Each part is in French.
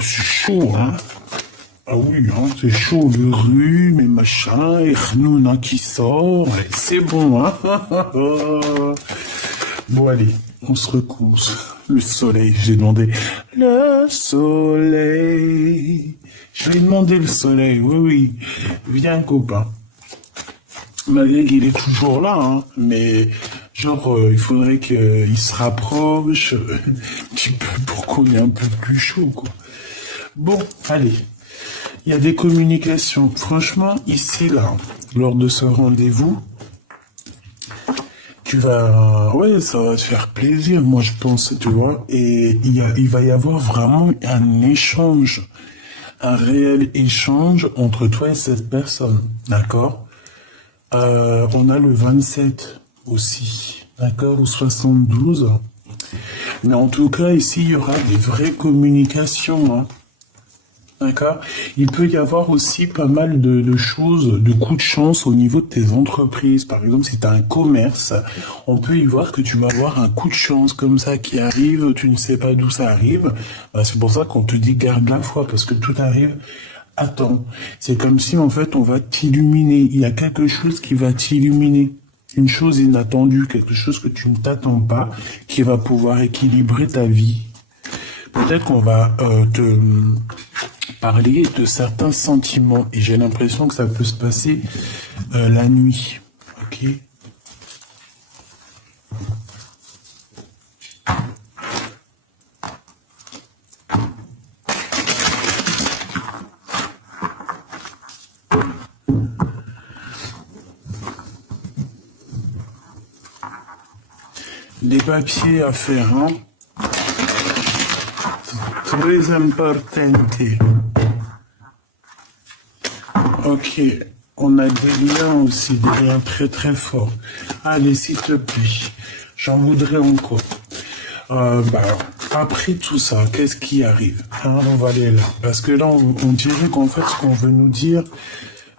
c'est chaud, hein. Ah oui, hein, c'est chaud, le rhume et machin, et Khnouna qui sort, ouais, c'est bon, hein. Bon, allez, on se recouche. Le soleil, j'ai demandé le soleil. Je vais demander le soleil, oui, oui. Viens, copain. Malgré qu'il est toujours là, hein, mais genre, il faudrait qu'il se rapproche un petit peu pour qu'on ait un peu plus chaud, quoi. Bon, allez. Il y a des communications. Franchement, ici, là, lors de ce rendez-vous, tu vas, ouais, ça va te faire plaisir, moi, je pense, tu vois. Et il va y avoir vraiment un échange, un réel échange entre toi et cette personne, d'accord? On a le 27 aussi, d'accord, ou 72. Mais en tout cas, ici, il y aura des vraies communications, hein. D'accord. Il peut y avoir aussi pas mal de choses, de coups de chance au niveau de tes entreprises. Par exemple, si tu as un commerce, on peut y voir que tu vas avoir un coup de chance comme ça qui arrive, tu ne sais pas d'où ça arrive. Bah, c'est pour ça qu'on te dit garde la foi, parce que tout arrive à temps. C'est comme si en fait on va t'illuminer. Il y a quelque chose qui va t'illuminer. Une chose inattendue, quelque chose que tu ne t'attends pas, qui va pouvoir équilibrer ta vie. Peut-être qu'on va te parler de certains sentiments et j'ai l'impression que ça peut se passer la nuit. Ok. Les papiers à faire, hein. Très important. Ok, on a des liens aussi, des liens très très forts. Allez, s'il te plaît, j'en voudrais encore. Après tout ça, qu'est-ce qui arrive, hein, on va aller là. Parce que là, on dirait qu'en fait, ce qu'on veut nous dire,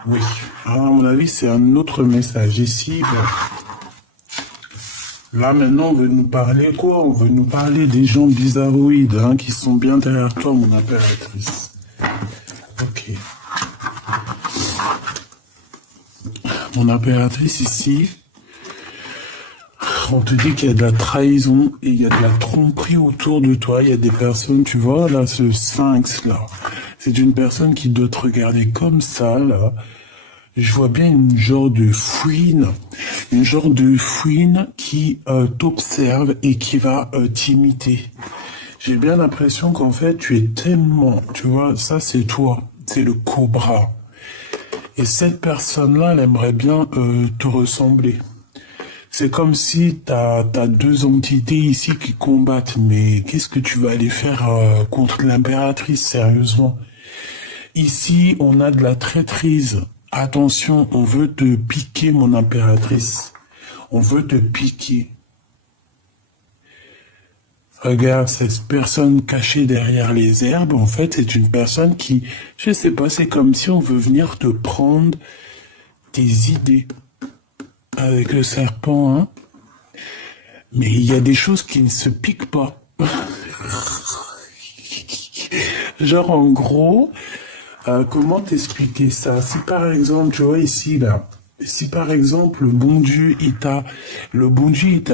oui, hein, à mon avis, c'est un autre message. Ici, là, maintenant, on veut nous parler quoi? On veut nous parler des gens bizarroïdes, hein, qui sont bien derrière toi, mon impératrice. Ok. Mon impératrice, ici, on te dit qu'il y a de la trahison et il y a de la tromperie autour de toi. Il y a des personnes, tu vois, là, ce sphinx, là. C'est une personne qui doit te regarder comme ça, là. Je vois bien une genre de fouine qui t'observe et qui va t'imiter. J'ai bien l'impression qu'en fait, tu es tellement, tu vois, ça c'est toi, c'est le cobra. Et cette personne-là, elle aimerait bien te ressembler. C'est comme si t'as deux entités ici qui combattent, mais qu'est-ce que tu vas aller faire contre l'impératrice, sérieusement? Ici, on a de la traîtrise. Attention, on veut te piquer, mon impératrice. On veut te piquer. Regarde, cette personne cachée derrière les herbes, en fait, c'est une personne qui, je sais pas, c'est comme si on veut venir te prendre tes idées. Avec le serpent, hein. Mais il y a des choses qui ne se piquent pas. Genre, en gros, comment t'expliquer ça? Si par exemple, tu vois ici, là, si par exemple, le bon Dieu, il t'a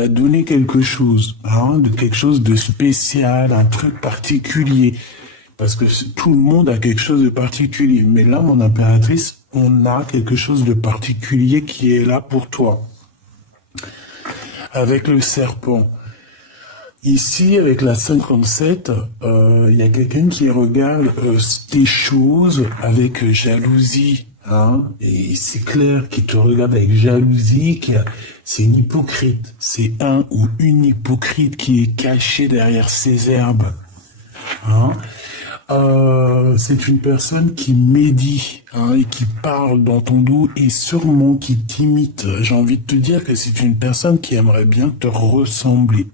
donné quelque chose, hein, quelque chose de spécial, un truc particulier. Parce que tout le monde a quelque chose de particulier. Mais là, mon impératrice, on a quelque chose de particulier qui est là pour toi. Avec le serpent. Ici, avec la 57, il y a quelqu'un qui regarde tes choses avec jalousie. Hein, et c'est clair qu'il te regarde avec jalousie, c'est une hypocrite. C'est un ou une hypocrite qui est cachée derrière ces herbes. Hein. C'est une personne qui médit, hein, et qui parle dans ton dos et sûrement qui t'imite. J'ai envie de te dire que c'est une personne qui aimerait bien te ressembler.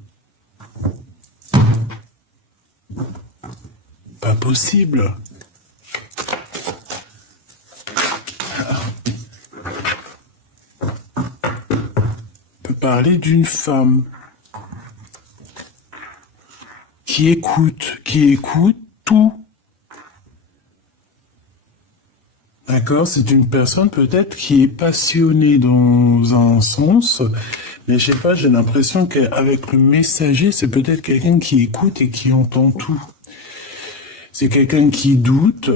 Pas possible. On peut parler d'une femme qui écoute tout D'accord? C'est une personne peut-être qui est passionnée dans un sens, mais je sais pas, j'ai l'impression qu'avec le messager, c'est peut-être quelqu'un qui écoute et qui entend tout. C'est quelqu'un qui doute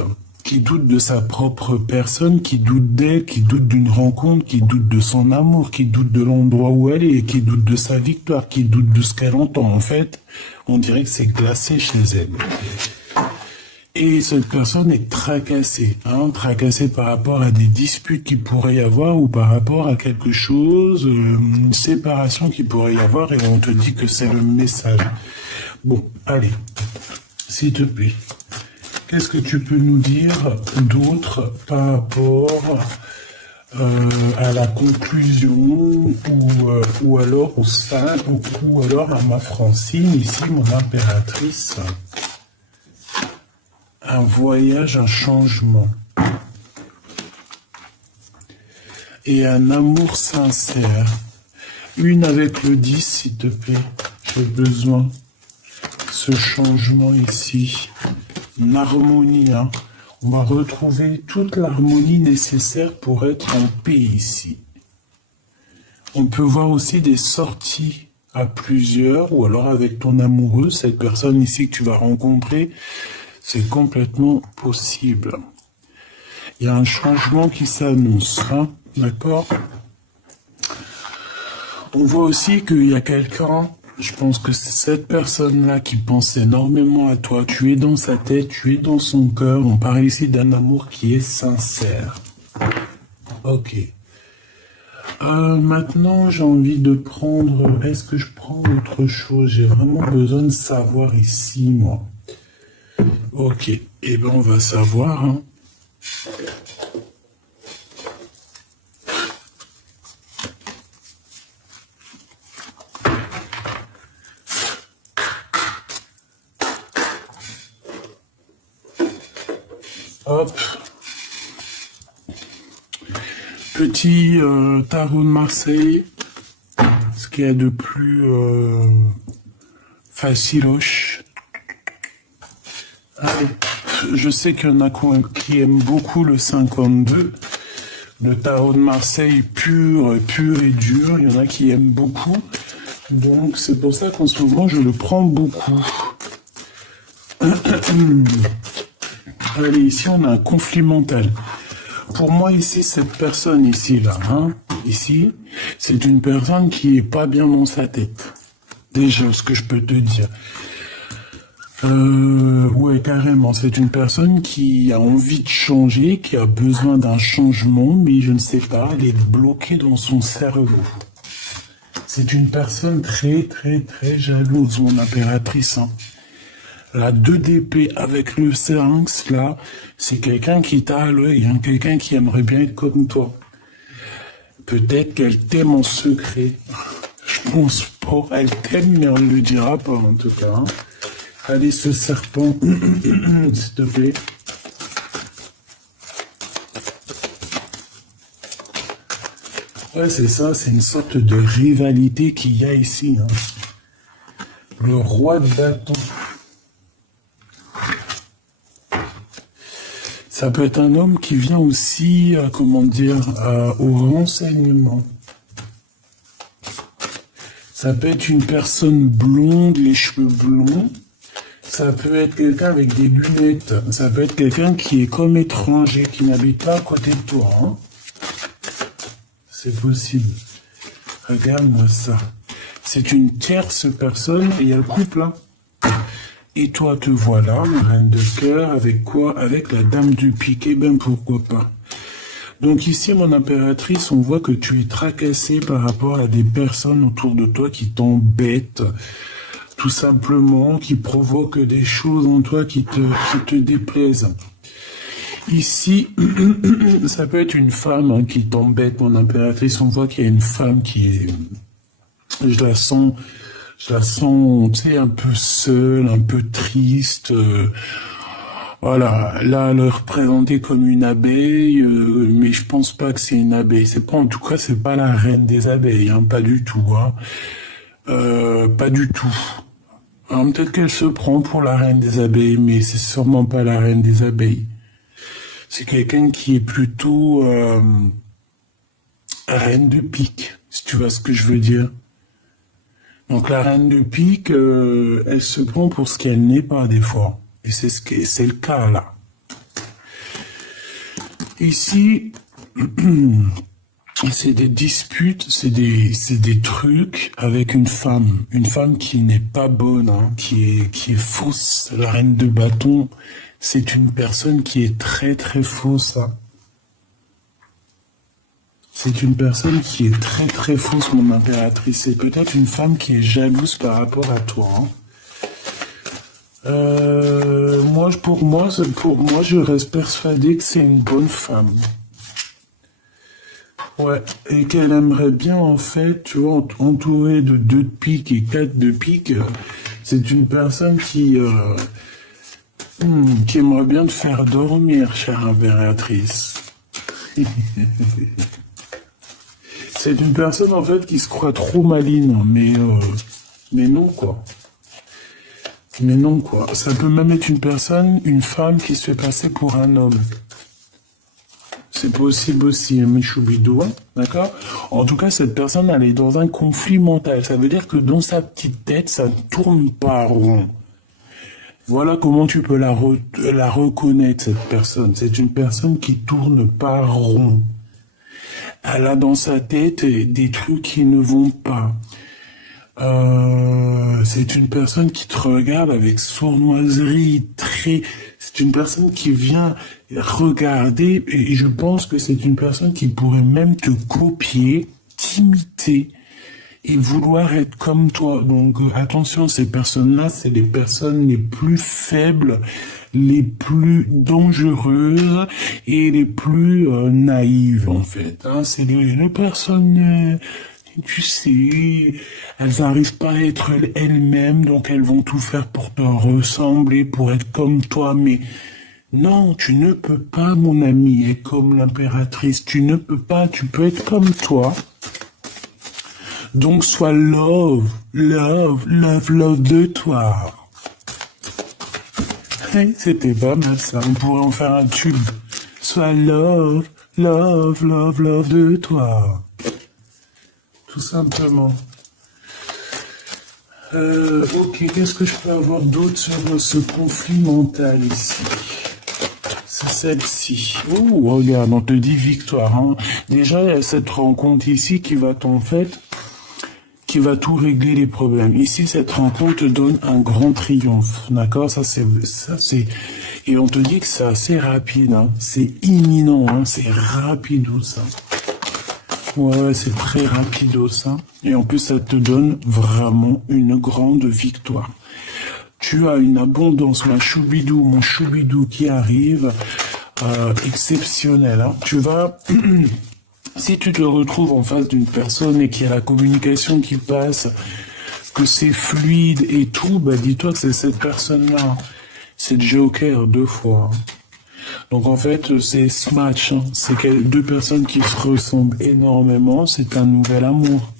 de sa propre personne, qui doute d'elle, qui doute d'une rencontre, qui doute de son amour, qui doute de l'endroit où elle est, qui doute de sa victoire, qui doute de ce qu'elle entend. En fait, on dirait que c'est glacé chez elle. Et cette personne est tracassée, tracassée par rapport à des disputes qui pourraient y avoir ou par rapport à quelque chose, une séparation qui pourrait y avoir et on te dit que c'est le message. Bon, allez, s'il te plaît, qu'est-ce que tu peux nous dire d'autre par rapport à la conclusion ou alors au sein ou alors à ma Francine, ici mon impératrice? Un voyage, un changement. Et un amour sincère. Une avec le 10, s'il te plaît. J'ai besoin. Ce changement ici. Une harmonie, On va retrouver toute l'harmonie nécessaire pour être en paix ici. On peut voir aussi des sorties à plusieurs, ou alors avec ton amoureux, cette personne ici que tu vas rencontrer. C'est complètement possible. Il y a un changement qui s'annonce, d'accord? On voit aussi qu'il y a quelqu'un, je pense que c'est cette personne-là qui pense énormément à toi. Tu es dans sa tête, tu es dans son cœur. On parle ici d'un amour qui est sincère. Ok. Maintenant, j'ai envie de prendre... Est-ce que je prends autre chose? J'ai vraiment besoin de savoir ici, moi. Ok, eh ben on va savoir. Hop. Petit tarot de Marseille. Ce qu'il y a de plus faciloche. Allez. Je sais qu'il y en a qui aiment beaucoup le 52. Le tarot de Marseille pur et dur. Il y en a qui aiment beaucoup. Donc c'est pour ça qu'en ce moment je le prends beaucoup. Allez, ici on a un conflit mental. Pour moi ici, cette personne ici, là, ici, c'est une personne qui est pas bien dans sa tête. Déjà, ce que je peux te dire. Ouais, carrément. C'est une personne qui a envie de changer, qui a besoin d'un changement, mais je ne sais pas, elle est bloquée dans son cerveau. C'est une personne très, très, très jalouse, mon impératrice. La 2 d'épée avec le 5, là, c'est quelqu'un qui t'a à l'œil, quelqu'un qui aimerait bien être comme toi. Peut-être qu'elle t'aime en secret. Je pense pas. Elle t'aime, mais on ne le dira pas, en tout cas. Allez, ce serpent, s'il te plaît. Ouais, c'est ça, c'est une sorte de rivalité qu'il y a ici. Le roi de bâton. Ça peut être un homme qui vient aussi, au renseignement. Ça peut être une personne blonde, les cheveux blonds. Ça peut être quelqu'un avec des lunettes. Ça peut être quelqu'un qui est comme étranger, qui n'habite pas à côté de toi. C'est possible. Regarde-moi ça. C'est une tierce personne et il y a le couple. Et toi, te voilà, la reine de cœur, avec quoi? Avec la dame du pique. Eh ben, pourquoi pas. Donc ici, mon impératrice, on voit que tu es tracassée par rapport à des personnes autour de toi qui t'embêtent. Tout simplement, qui provoquent des choses en toi qui te déplaisent. Ici, ça peut être une femme qui t'embête, mon impératrice. On voit qu'il y a une femme qui est... Je la sens, tu sais, un peu seule, un peu triste. Voilà, là, elle est représentée comme une abeille, mais je pense pas que c'est une abeille. C'est pas, en tout cas, c'est pas la reine des abeilles, pas du tout. Pas du tout. Alors, peut-être qu'elle se prend pour la reine des abeilles, mais c'est sûrement pas la reine des abeilles. C'est quelqu'un qui est plutôt reine de pique, si tu vois ce que je veux dire. Donc la reine de pique, elle se prend pour ce qu'elle n'est pas des fois. Et c'est le cas là. Ici, c'est des disputes, c'est des trucs avec une femme qui n'est pas bonne, hein, qui est fausse. La reine de bâton, c'est une personne qui est très très fausse. Hein. C'est une personne qui est très très fausse, mon impératrice. C'est peut-être une femme qui est jalouse par rapport à toi. Hein. Pour moi, je reste persuadé que c'est une bonne femme. Ouais, et qu'elle aimerait bien, en fait, tu vois, entourée de 2 de pique et 4 de pique. C'est une personne qui aimerait bien te faire dormir, chère impératrice. C'est une personne, en fait, qui se croit trop maligne, mais non, quoi. Mais non, quoi. Ça peut même être une femme qui se fait passer pour un homme. C'est possible aussi, Michoubidou, d'accord? En tout cas, cette personne, elle est dans un conflit mental. Ça veut dire que dans sa petite tête, ça ne tourne pas rond. Voilà comment tu peux la reconnaître, cette personne. C'est une personne qui tourne pas rond. Elle a dans sa tête des trucs qui ne vont pas. C'est une personne qui te regarde avec sournoiserie, c'est une personne qui vient regarder, et je pense que c'est une personne qui pourrait même te copier, t'imiter, et vouloir être comme toi. Donc attention, ces personnes-là, c'est les personnes les plus faibles, les plus dangereuses et les plus naïves, en fait. Hein. C'est les personnes... tu sais, elles n'arrivent pas à être elles-mêmes, donc elles vont tout faire pour te ressembler, pour être comme toi, mais non, tu ne peux pas, mon ami, être comme l'impératrice, tu ne peux pas, tu peux être comme toi. Donc sois love de toi. Hey, c'était pas mal ça, on pourrait en faire un tube. Sois love de toi. Tout simplement. Ok, qu'est-ce que je peux avoir d'autre sur ce conflit mental ici? C'est celle-ci. Oh, regarde, on te dit victoire. Hein. Déjà, il y a cette rencontre ici qui va qui va tout régler les problèmes. Ici, cette rencontre te donne un grand triomphe. D'accord? Ça, c'est, et on te dit que c'est assez rapide. Hein. C'est imminent. Hein. C'est rapido, ça. Ouais, c'est très rapido ça. Et en plus, ça te donne vraiment une grande victoire. Tu as une abondance, mon choubidou qui arrive, exceptionnelle. Hein. Tu vas, si tu te retrouves en face d'une personne et qu'il y a la communication qui passe, que c'est fluide et tout, bah dis-toi que c'est cette personne-là. C'est Joker 2 fois. Hein. Donc en fait, c'est ce match, hein. C'est 2 personnes qui se ressemblent énormément, c'est un nouvel amour.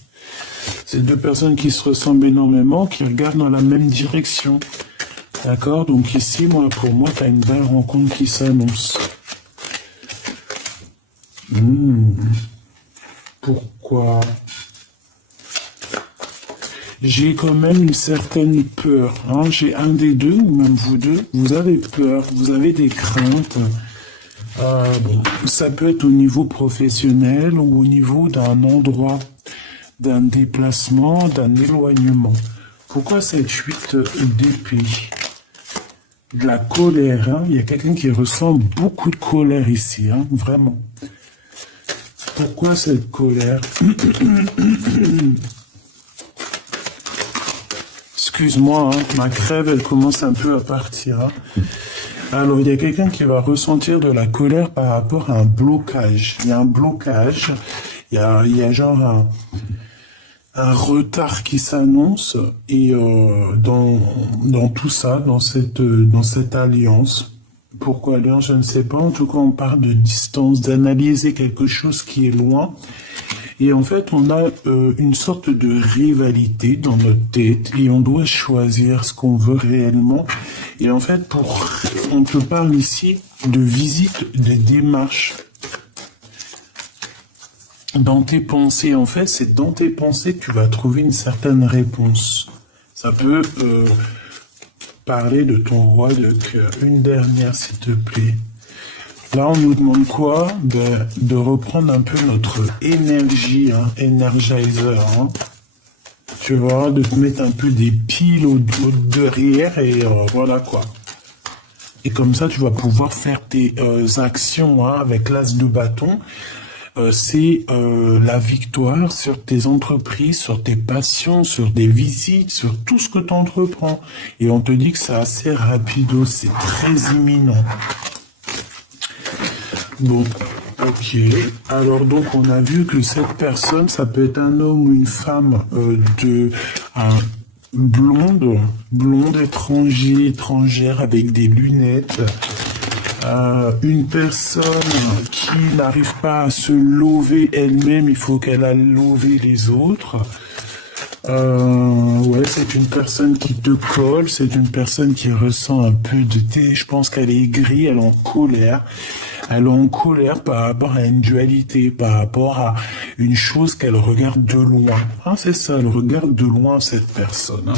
C'est 2 personnes qui se ressemblent énormément, qui regardent dans la même direction. D'accord? Donc ici, pour moi, tu as une belle rencontre qui s'annonce. Pourquoi? J'ai quand même une certaine peur. Hein. J'ai un des deux, ou même vous deux, vous avez peur, vous avez des craintes. Bon, ça peut être au niveau professionnel ou au niveau d'un endroit, d'un déplacement, d'un éloignement. Pourquoi cette 8 d'épée? De la colère, hein. Il y a quelqu'un qui ressent beaucoup de colère ici, hein, vraiment. Pourquoi cette colère? Excuse-moi, hein, ma crève, elle commence un peu à partir. Hein. Alors, il y a quelqu'un qui va ressentir de la colère par rapport à un blocage. Il y a un blocage, il y a genre un retard qui s'annonce et dans tout ça, dans cette alliance. Pourquoi alliance, je ne sais pas. En tout cas, on parle de distance, d'analyser quelque chose qui est loin. Et en fait, on a une sorte de rivalité dans notre tête et on doit choisir ce qu'on veut réellement. Et en fait, on te parle ici de visite, de démarche. Dans tes pensées, en fait, c'est dans tes pensées que tu vas trouver une certaine réponse. Ça peut parler de ton roi de cœur. Une dernière, s'il te plaît. Là, on nous demande quoi? De reprendre un peu notre énergie, hein, Energizer. Hein. Tu vois, de te mettre un peu des piles au derrière et voilà quoi. Et comme ça, tu vas pouvoir faire tes actions hein, avec l'as de bâton. C'est la victoire sur tes entreprises, sur tes passions, sur des visites, sur tout ce que tu entreprends. Et on te dit que c'est assez rapido, c'est très imminent. Bon, ok. Alors donc on a vu que cette personne, ça peut être un homme ou une femme blonde étrangère avec des lunettes. Une personne qui n'arrive pas à se lever elle-même, il faut qu'elle a levé les autres. Ouais, c'est une personne qui te colle, c'est une personne qui ressent un peu de thé. Je pense qu'elle est aigrie, elle est en colère. Elle est en colère par rapport à une dualité, par rapport à une chose qu'elle regarde de loin. Hein, c'est ça, elle regarde de loin cette personne. Hein.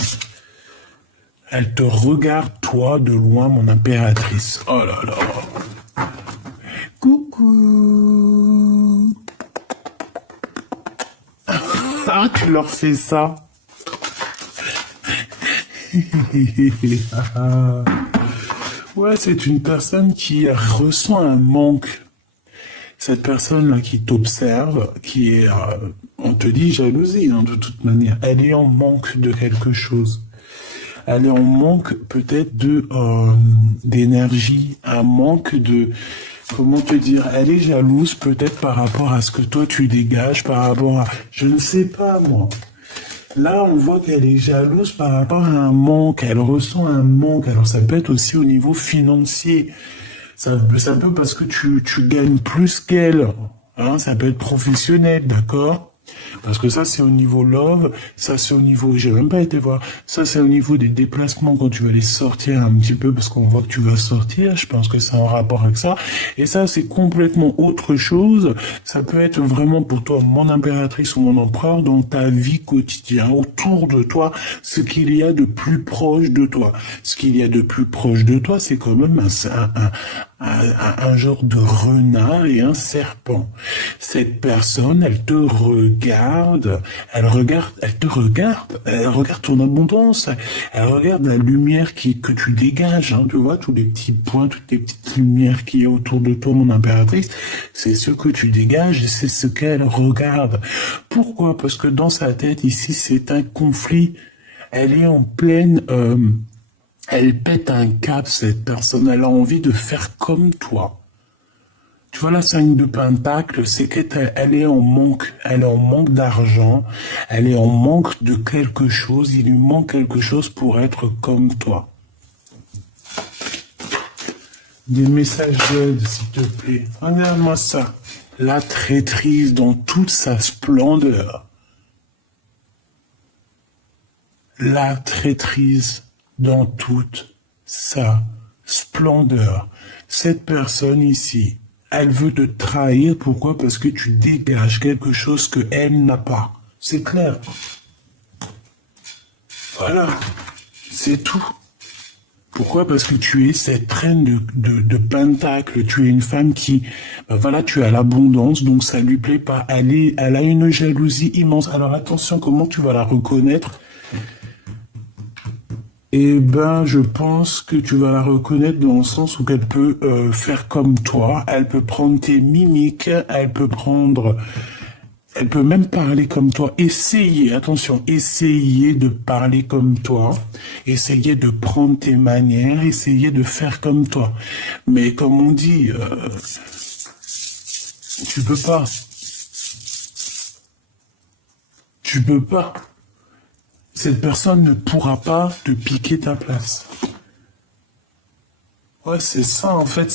Elle te regarde, toi, de loin, mon impératrice. Oh là là. Coucou. Ah, tu leur fais ça. Ouais, c'est une personne qui ressent un manque. Cette personne-là qui t'observe, qui est, on te dit jalousie, hein, de toute manière. Elle est en manque de quelque chose. Elle est en manque peut-être de d'énergie, un manque de, comment te dire, elle est jalouse peut-être par rapport à ce que toi tu dégages, par rapport à, je ne sais pas moi. Là, on voit qu'elle est jalouse par rapport à un manque, elle ressent un manque. Alors ça peut être aussi au niveau financier. Ça peut parce que tu gagnes plus qu'elle. Hein, ça peut être professionnel, d'accord? Parce que ça, c'est au niveau love, ça, c'est au niveau, j'ai même pas été voir, ça, c'est au niveau des déplacements quand tu vas aller sortir un petit peu, parce qu'on voit que tu vas sortir, je pense que c'est en rapport avec ça. Et ça, c'est complètement autre chose. Ça peut être vraiment pour toi, mon impératrice ou mon empereur, dans ta vie quotidienne, autour de toi, ce qu'il y a de plus proche de toi. Ce qu'il y a de plus proche de toi, c'est quand même un genre de renard et un serpent. Cette personne, elle te regarde, elle te regarde, elle regarde ton abondance, elle regarde la lumière que tu dégages, hein, tu vois, tous les petits points, toutes les petites lumières qu'il y a autour de toi, mon impératrice, c'est ce que tu dégages et c'est ce qu'elle regarde. Pourquoi? Parce que dans sa tête, ici, c'est un conflit. Elle est en pleine... elle pète un cap, cette personne. Elle a envie de faire comme toi. Tu vois, la 5 de Pentacle, c'est qu'elle est en manque. Elle est en manque d'argent. Elle est en manque de quelque chose. Il lui manque quelque chose pour être comme toi. Des messages d'aide, s'il te plaît. Regarde-moi ça. La traîtrise dans toute sa splendeur. La traîtrise dans toute sa splendeur. Cette personne ici, elle veut te trahir. Pourquoi? Parce que tu dégages quelque chose qu'elle n'a pas. C'est clair. Voilà. C'est tout. Pourquoi? Parce que tu es cette reine de Pentacle. Tu es une femme qui, ben voilà, tu as l'abondance, donc ça lui plaît pas. Elle a une jalousie immense. Alors attention, comment tu vas la reconnaître? Eh ben, je pense que tu vas la reconnaître dans le sens où qu'elle peut faire comme toi. Elle peut prendre tes mimiques, elle peut même parler comme toi. Essayez, attention, essayez de parler comme toi. Essayez de prendre tes manières, essayez de faire comme toi. Mais comme on dit, tu peux pas. Tu peux pas. Cette personne ne pourra pas te piquer ta place. Ouais, c'est ça, en fait,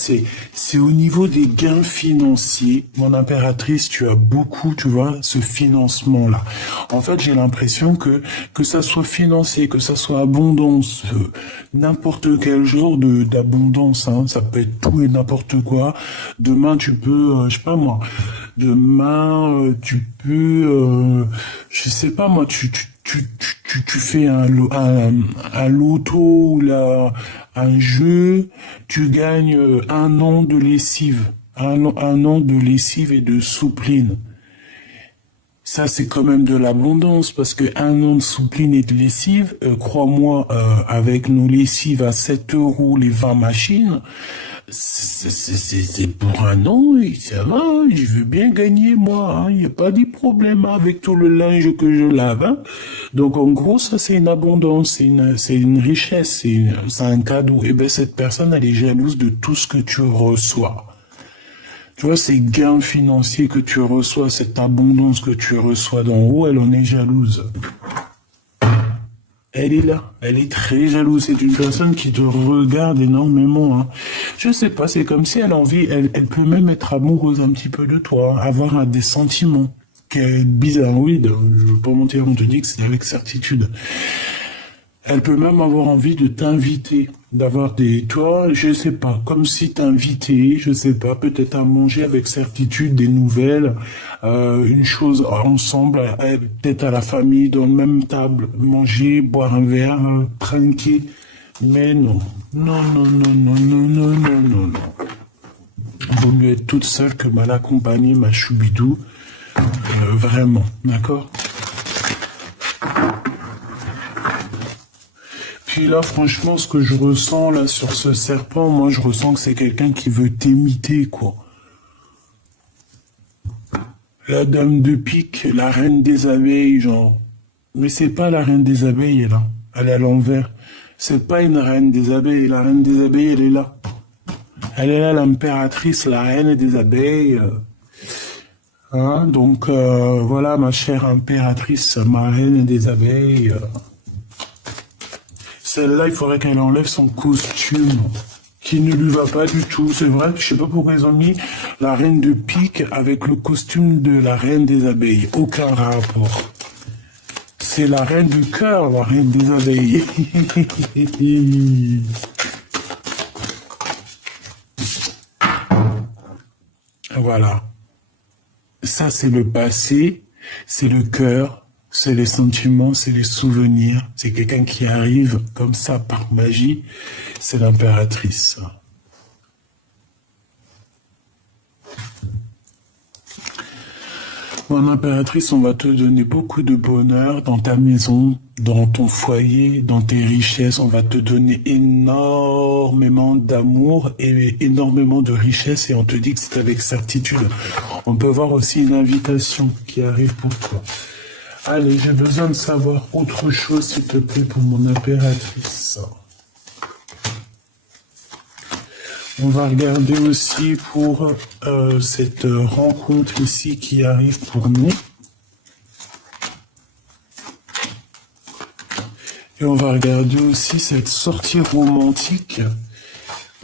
c'est au niveau des gains financiers. Mon impératrice, tu as beaucoup, tu vois, ce financement-là. En fait, j'ai l'impression que ça soit financier, que ça soit abondance, n'importe quel genre d'abondance, hein. Ça peut être tout et n'importe quoi. Demain, tu peux, je sais pas moi, demain, tu peux, je sais pas moi, tu fais un loto ou là, un jeu, tu gagnes un an de lessive, un an de lessive et de soupline. Ça, c'est quand même de l'abondance parce que un an de soupline et de lessive, crois-moi, avec nos lessives à 7 euros les 20 machines, c'est pour un an, et ça va, je veux bien gagner moi, il n'y a pas de problème avec tout le linge que je lave. Hein. Donc en gros, ça c'est une abondance, c'est une richesse, c'est un cadeau. Et ben cette personne, elle est jalouse de tout ce que tu reçois. Tu vois, ces gains financiers que tu reçois, cette abondance que tu reçois d'en haut, elle en est jalouse. Elle est là, elle est très jalouse. C'est une personne qui te regarde énormément. Hein. Je sais pas, c'est comme si elle a envie, elle peut même être amoureuse un petit peu de toi, avoir des sentiments. Qui est bizarre, oui, je veux pas mentir, on te dit que c'est avec certitude. Elle peut même avoir envie de t'inviter, d'avoir des, toi, je sais pas, comme si t'invitais, je sais pas, peut-être à manger avec certitude des nouvelles, une chose ensemble, peut-être à la famille, dans le même table, manger, boire un verre, trinquer. Mais non, non, non, non, non, non, non, non, non, non. Vaut mieux être toute seule que mal accompagnée, ma choubidou. Vraiment, d'accord? Puis là, franchement, ce que je ressens là sur ce serpent, moi, je ressens que c'est quelqu'un qui veut t'imiter, quoi. La dame de pique, la reine des abeilles, genre. Mais c'est pas la reine des abeilles, là. Elle est à l'envers. C'est pas une reine des abeilles. La reine des abeilles, elle est là. Elle est là, l'impératrice, la reine des abeilles. Hein, donc, voilà, ma chère impératrice, ma reine des abeilles. Celle-là, il faudrait qu'elle enlève son costume, qui ne lui va pas du tout. C'est vrai que je sais pas pourquoi ils ont mis la reine de pique avec le costume de la reine des abeilles. Aucun rapport. C'est la reine du cœur, la reine des abeilles. Voilà. Ça, c'est le passé, c'est le cœur, c'est les sentiments, c'est les souvenirs. C'est quelqu'un qui arrive comme ça par magie. C'est l'impératrice. Mon impératrice, on va te donner beaucoup de bonheur dans ta maison, dans ton foyer, dans tes richesses. On va te donner énormément d'amour et énormément de richesses. Et on te dit que c'est avec certitude. On peut voir aussi une invitation qui arrive pour toi. Allez, j'ai besoin de savoir autre chose, s'il te plaît, pour mon impératrice. On va regarder aussi pour cette rencontre ici qui arrive pour nous. Et on va regarder aussi cette sortie romantique.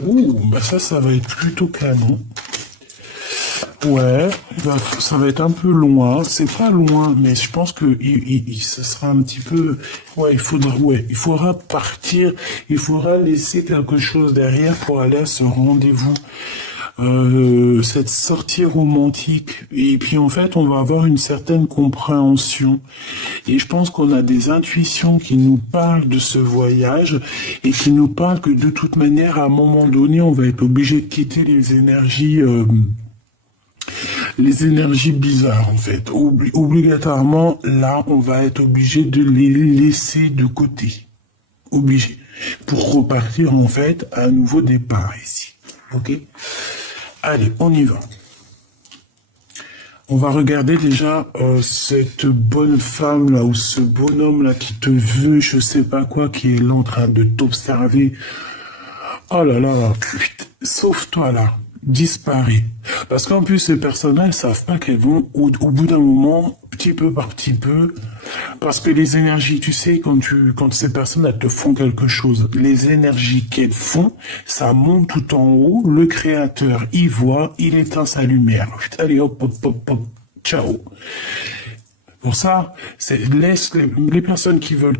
Ouh, bah ça va être plutôt canon. Ouais, ça va être un peu loin. C'est pas loin, mais je pense que ce sera un petit peu. Ouais, il faudra partir. Il faudra laisser quelque chose derrière pour aller à ce rendez-vous. Cette sortie romantique. Et puis en fait, on va avoir une certaine compréhension. Et je pense qu'on a des intuitions qui nous parlent de ce voyage et qui nous parlent que de toute manière, à un moment donné, on va être obligé de quitter les énergies bizarres en fait. Obligatoirement, là, on va être obligé de les laisser de côté. Obligé. Pour repartir en fait à un nouveau départ ici. Ok? Allez, on y va. On va regarder déjà cette bonne femme là ou ce bonhomme là qui te veut, je sais pas quoi, qui est là en train de t'observer. Oh là là, putain, sauve-toi là. disparaît. Parce qu'en plus, ces personnes-là, elles savent pas qu'elles vont, au bout d'un moment, petit peu par petit peu, parce que les énergies, tu sais, quand ces personnes, elles te font quelque chose, les énergies qu'elles font, ça monte tout en haut, le créateur y voit, il éteint sa lumière. Allez, hop, hop, hop, hop, ciao. Pour ça, laisse les personnes qui veulent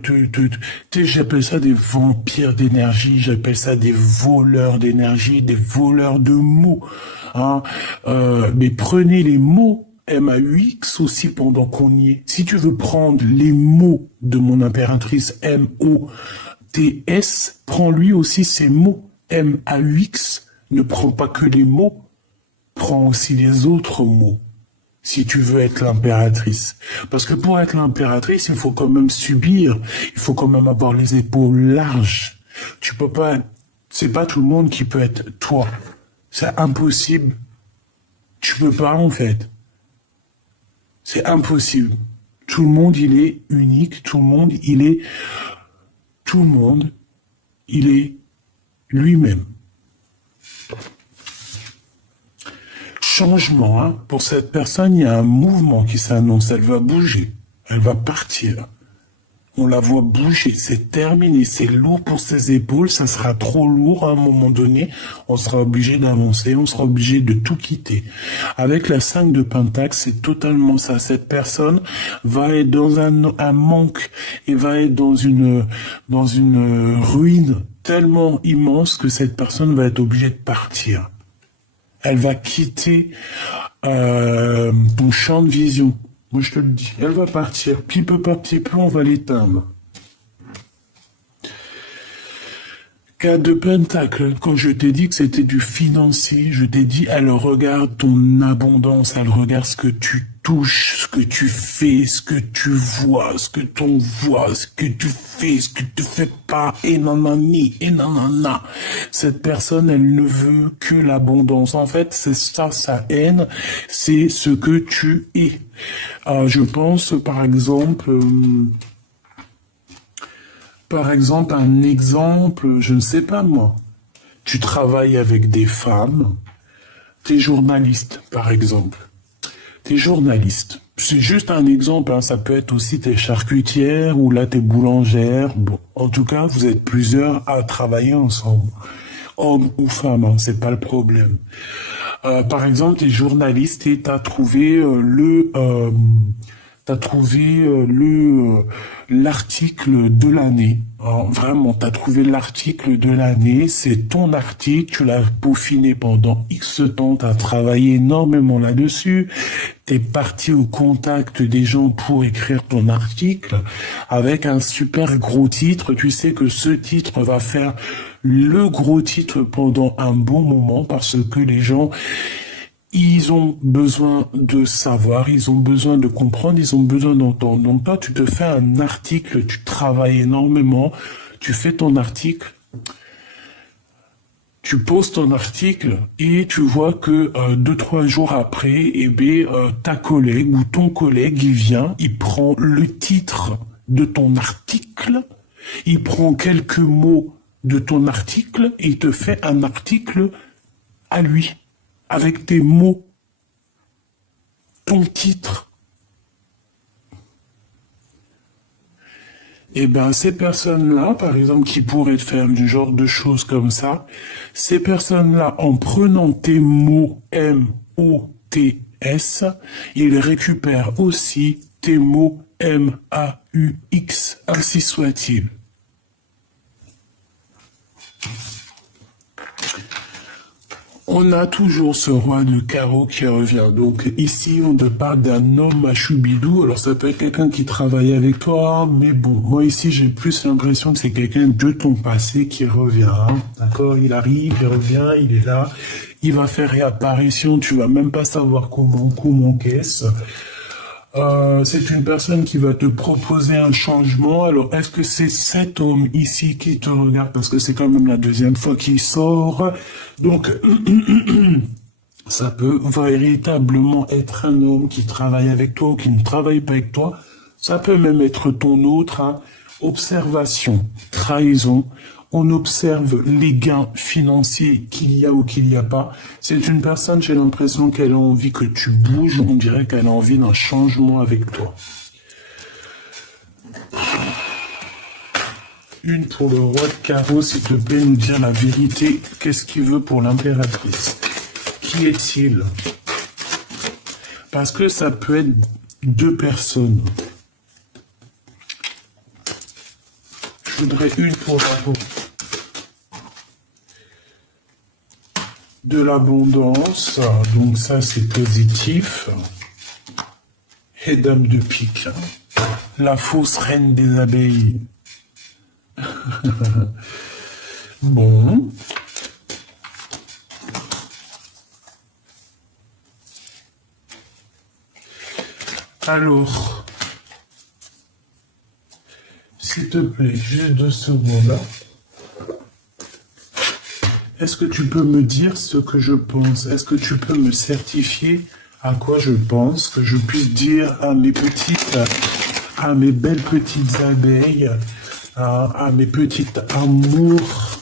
j'appelle ça des vampires d'énergie, j'appelle ça des voleurs d'énergie, des voleurs de mots. Hein. Mais prenez les mots MAUX aussi pendant qu'on y est. Si tu veux prendre les mots de mon impératrice MOTS, prends lui aussi ces mots MAUX. Ne prends pas que les mots, prends aussi les autres mots. Si tu veux être l'impératrice. Parce que pour être l'impératrice, il faut quand même subir, il faut quand même avoir les épaules larges. Tu peux pas, c'est pas tout le monde qui peut être toi. C'est impossible. Tu peux pas, en fait. C'est impossible. Tout le monde, il est unique, tout le monde, il est lui-même. Changement, hein. Pour cette personne, il y a un mouvement qui s'annonce, elle va bouger, elle va partir. On la voit bouger, c'est terminé, c'est lourd pour ses épaules, ça sera trop lourd à un moment donné, on sera obligé d'avancer, on sera obligé de tout quitter. Avec la 5 de Pentacle, c'est totalement ça. Cette personne va être dans un manque et va être dans une ruine tellement immense que cette personne va être obligée de partir. Elle va quitter ton champ de vision. Moi, je te le dis. Elle va partir. Petit peu par petit peu, on va l'éteindre. 4 de Pentacle. Quand je t'ai dit que c'était du financier, je t'ai dit, elle regarde ton abondance, elle regarde ce que tu touches, ce que tu fais, ce que tu vois, ce que t'on voit, ce que tu fais, ce que tu fais pas, et nanani, et nanana. Cette personne, elle ne veut que l'abondance. En fait, c'est ça, sa haine, c'est ce que tu es. Je pense, par exemple, un exemple, je ne sais pas moi. Tu travailles avec des femmes, t'es journaliste, par exemple. T'es journaliste. C'est juste un exemple, hein. Ça peut être aussi t'es charcutière ou là t'es boulangère. Bon, en tout cas, vous êtes plusieurs à travailler ensemble. Homme ou femme, hein, c'est pas le problème. Par exemple, t'es journaliste et t'as trouvé l'article de l'année. Vraiment, t'as trouvé l'article de l'année, c'est ton article, tu l'as peaufiné pendant X temps, t'as travaillé énormément là-dessus, t'es parti au contact des gens pour écrire ton article avec un super gros titre. Tu sais que ce titre va faire le gros titre pendant un bon moment parce que les gens, ils ont besoin de savoir, ils ont besoin de comprendre, ils ont besoin d'entendre. Donc toi, tu te fais un article, tu travailles énormément, tu fais ton article, tu poses ton article et tu vois que 2-3 jours après, ta collègue ou ton collègue, il vient, il prend le titre de ton article, il prend quelques mots de ton article et il te fait un article à lui. Avec tes mots, ton titre. Eh ben, ces personnes-là, par exemple, qui pourraient faire du genre de choses comme ça, ces personnes-là, en prenant tes mots M-O-T-S, ils récupèrent aussi tes mots M-A-U-X, ainsi soit-il. On a toujours ce roi de carreau qui revient. Donc ici, on te parle d'un homme à Choubidou. Alors ça peut être quelqu'un qui travaille avec toi, mais bon, moi ici, j'ai plus l'impression que c'est quelqu'un de ton passé qui revient. Hein. D'accord? Il arrive, il revient, il est là. Il va faire réapparition. Tu vas même pas savoir comment qu'est-ce. C'est une personne qui va te proposer un changement. Alors, est-ce que c'est cet homme ici qui te regarde? Parce que c'est quand même la deuxième fois qu'il sort. Donc, ça peut véritablement être un homme qui travaille avec toi ou qui ne travaille pas avec toi. Ça peut même être ton autre. Hein. Observation, trahison. On observe les gains financiers qu'il y a ou qu'il n'y a pas. C'est une personne, j'ai l'impression qu'elle a envie que tu bouges. On dirait qu'elle a envie d'un changement avec toi. Une pour le roi de carreau, s'il te plaît, nous dire la vérité. Qu'est-ce qu'il veut pour l'impératrice? Qui est-il? Parce que ça peut être deux personnes. Je voudrais une pour de l'abondance. Donc ça, c'est positif. Et dame de pique. La fausse reine des abeilles. Bon. Alors, s'il te plaît, juste 2 secondes. Est-ce que tu peux me dire ce que je pense? Est-ce que tu peux me certifier à quoi je pense, que je puisse dire à mes belles petites abeilles, à mes petites amours,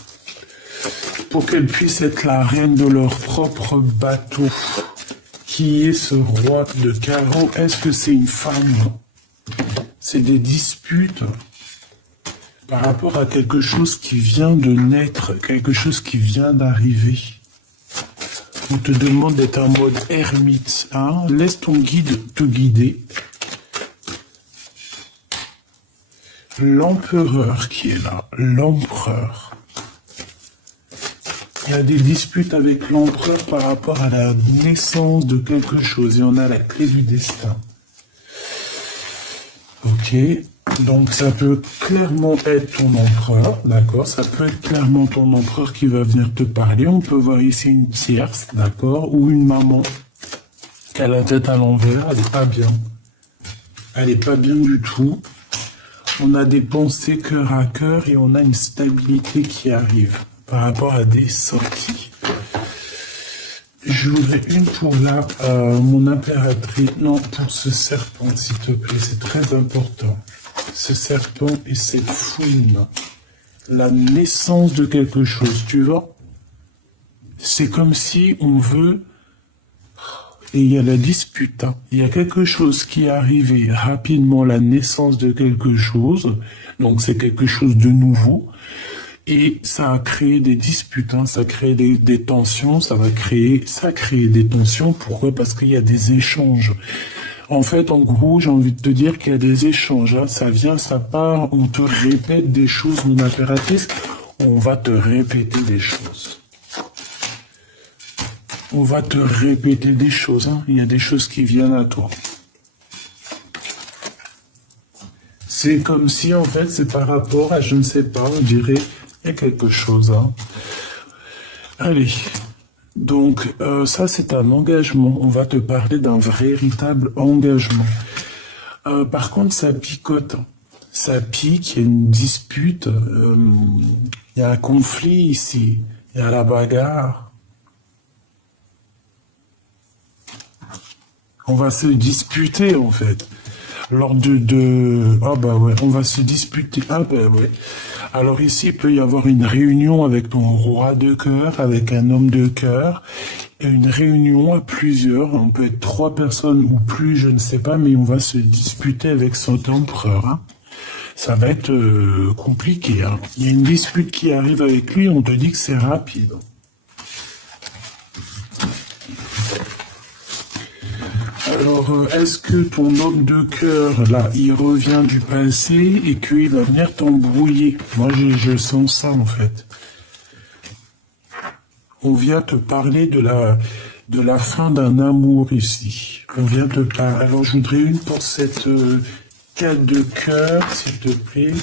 pour qu'elles puissent être la reine de leur propre bateau? Qui est ce roi de carreau? Est-ce que c'est une femme? C'est des disputes par rapport à quelque chose qui vient de naître, quelque chose qui vient d'arriver. On te demande d'être en mode ermite. Hein? Laisse ton guide te guider. L'empereur qui est là. L'empereur. Il y a des disputes avec l'empereur par rapport à la naissance de quelque chose. Et on a la clé du destin. Ok. Donc ça peut clairement être ton empereur. D'accord. Ça peut être clairement ton empereur qui va venir te parler. On peut voir ici une tierce. D'accord. Ou une maman qui a la tête à l'envers. Elle n'est pas bien. Elle n'est pas bien du tout. On a des pensées cœur à cœur et on a une stabilité qui arrive par rapport à des sorties. Je voudrais une pour mon impératrice. Non, pour ce serpent, s'il te plaît, c'est très important. Ce serpent et cette fouine. La naissance de quelque chose, tu vois. C'est comme si on veut... Et il y a la dispute. Hein. Il y a quelque chose qui est arrivé rapidement, la naissance de quelque chose. Donc c'est quelque chose de nouveau. Et ça a créé des disputes, hein, ça a créé des tensions, ça a créé des tensions. Pourquoi? Parce qu'il y a des échanges. En fait, en gros, j'ai envie de te dire qu'il y a des échanges. Hein. Ça vient, ça part, on te répète des choses, mon impératrice. On va te répéter des choses. On va te répéter des choses. Hein. Il y a des choses qui viennent à toi. C'est comme si, en fait, c'est par rapport à, je ne sais pas, on dirait... Il y a quelque chose. Hein. Allez, donc ça c'est un engagement. On va te parler d'un véritable engagement. Par contre, ça picote. Ça pique, il y a une dispute. Il y a un conflit ici. Il y a la bagarre. On va se disputer en fait. Lors ah bah ouais, on va se disputer. Ah bah ouais. Alors ici, il peut y avoir une réunion avec ton roi de cœur, avec un homme de cœur, et une réunion à plusieurs. On peut être 3 personnes ou plus, je ne sais pas, mais on va se disputer avec son empereur. Hein. Ça va être compliqué. Hein. Il y a une dispute qui arrive avec lui, on te dit que c'est rapide. Alors, est-ce que ton homme de cœur, là, il revient du passé et qu'il va venir t'embrouiller? Moi, je sens ça, en fait. On vient te parler de la fin d'un amour, ici. On vient te parler... Alors, je voudrais une pour cette 4 de cœur, s'il te plaît.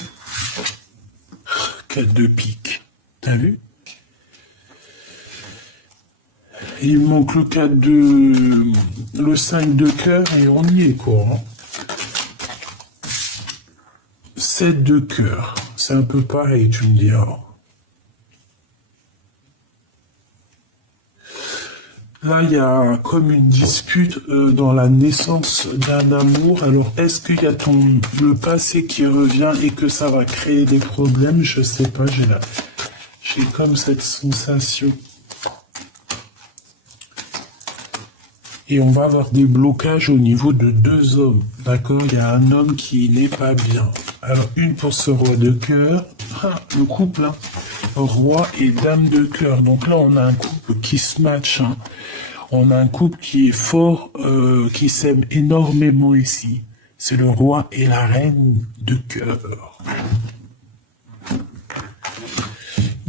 4 de pique. T'as vu? Il manque le 4 le 5 de cœur et on y est quoi. Hein. 7 de cœur, c'est un peu pareil, tu me diras. Là, il y a comme une dispute dans la naissance d'un amour. Alors, est-ce qu'il y a le passé qui revient et que ça va créer des problèmes? Je sais pas, J'ai comme cette sensation. Et on va avoir des blocages au niveau de 2 hommes. D'accord? Il y a un homme qui n'est pas bien. Alors, une pour ce roi de cœur. Ah, le couple, hein. Roi et dame de cœur. Donc là, on a un couple qui se match. Hein. On a un couple qui est fort, qui s'aime énormément ici. C'est le roi et la reine de cœur.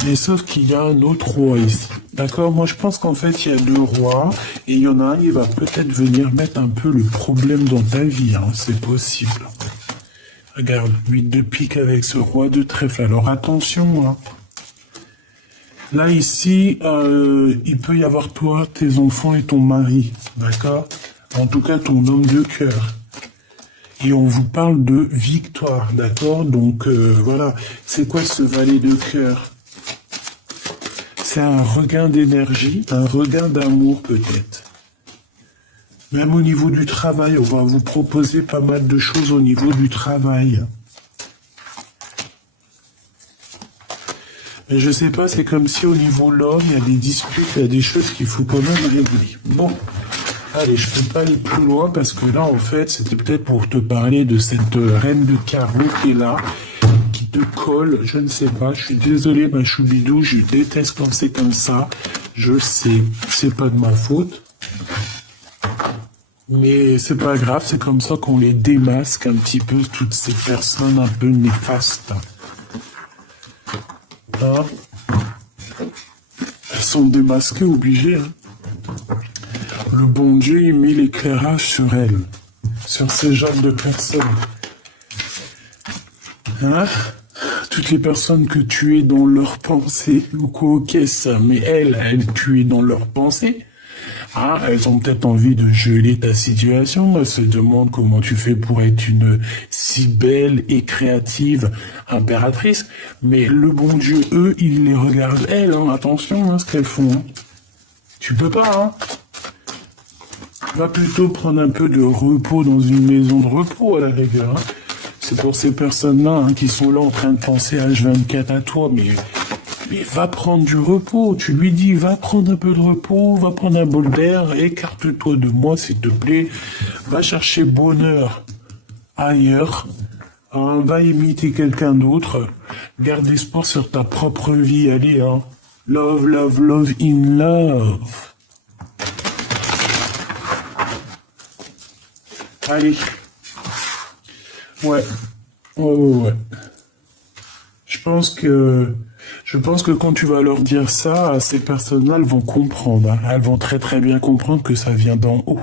Mais sauf qu'il y a un autre roi ici. D'accord? Moi, je pense qu'en fait, il y a 2 rois. Et il y en a un, il va peut-être venir mettre un peu le problème dans ta vie. Hein. C'est possible. Regarde, 8 de pique avec ce roi de trèfle. Alors, attention. Hein. Là, ici, il peut y avoir toi, tes enfants et ton mari. D'accord? En tout cas, ton homme de cœur. Et on vous parle de victoire. D'accord? Donc, voilà. C'est quoi ce valet de cœur? C'est un regain d'énergie, un regain d'amour peut-être. Même au niveau du travail, on va vous proposer pas mal de choses au niveau du travail. Mais je sais pas, c'est comme si au niveau de l'homme, il y a des disputes, il y a des choses qu'il faut quand même régler. Bon, allez, je peux pas aller plus loin parce que là, en fait, c'était peut-être pour te parler de cette reine de carreau qui est là, qui te colle, je ne sais pas, je suis désolé, ma choubidou, je déteste quand c'est comme ça, je sais, c'est pas de ma faute. Mais c'est pas grave, c'est comme ça qu'on les démasque un petit peu, toutes ces personnes un peu néfastes. Hein? Elles sont démasquées, obligées. Hein? Le bon Dieu, il met l'éclairage sur elles, sur ces genres de personnes. Hein? Toutes les personnes que tu es dans leurs pensées, ou quoi, ok, ça, mais elles, tu es dans leurs pensées. Ah, elles ont peut-être envie de geler ta situation. Elles se demandent comment tu fais pour être une si belle et créative impératrice. Mais le bon Dieu, eux, ils les regardent, elles. Hein. Attention à ce qu'elles font. Hein. Tu peux pas, hein. Va plutôt prendre un peu de repos dans une maison de repos, à la rigueur. Hein. C'est pour ces personnes-là hein, qui sont là en train de penser H24 à toi, mais va prendre du repos. Tu lui dis, va prendre un peu de repos, va prendre un bol d'air, écarte-toi de moi, s'il te plaît. Va chercher bonheur ailleurs. Hein, va imiter quelqu'un d'autre. Garde espoir sur ta propre vie. Allez, hein. Love, love, love in love. Allez. Ouais. Ouais. Je pense que quand tu vas leur dire ça, ces personnes-là, elles vont comprendre. Hein. Elles vont très très bien comprendre que ça vient d'en haut.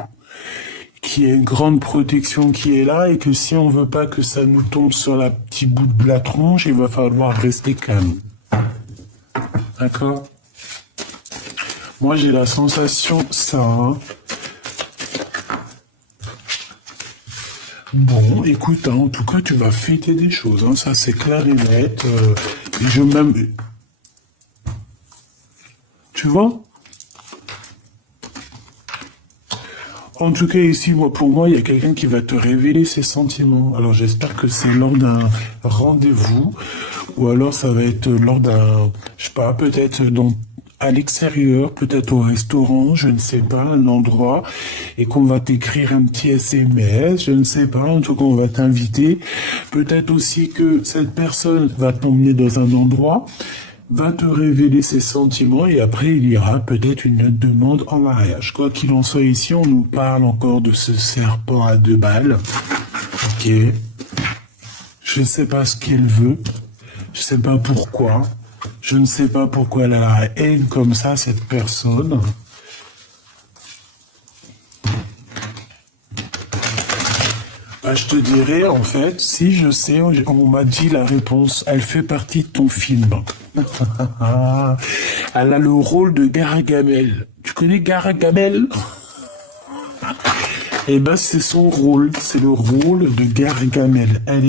Qu'il y a une grande protection qui est là et que si on veut pas que ça nous tombe sur la petite bout de la tronche, il va falloir rester calme. D'accord? Moi, j'ai la sensation, ça... Hein. Bon, écoute, hein, en tout cas, tu vas fêter des choses, hein, ça c'est clair et net. Je même... Tu vois? En tout cas, ici, pour moi, il y a quelqu'un qui va te révéler ses sentiments. Alors, j'espère que c'est lors d'un rendez-vous, ou alors ça va être lors d'un, je sais pas, peut-être à l'extérieur, peut-être au restaurant, je ne sais pas, un endroit, et qu'on va t'écrire un petit SMS, je ne sais pas, en tout cas, on va t'inviter. Peut-être aussi que cette personne va t'emmener dans un endroit, va te révéler ses sentiments, et après, il y aura peut-être une demande en mariage. Quoi qu'il en soit, ici, on nous parle encore de ce serpent à 2 balles. Ok. Je ne sais pas ce qu'elle veut. Je ne sais pas pourquoi. Je ne sais pas pourquoi elle a la haine comme ça, cette personne. Bah, je te dirais, en fait, si je sais, on m'a dit la réponse, elle fait partie de ton film. Elle a le rôle de Gargamel. Tu connais Gargamel? Eh ben, c'est son rôle, c'est le rôle de Gargamel. Elle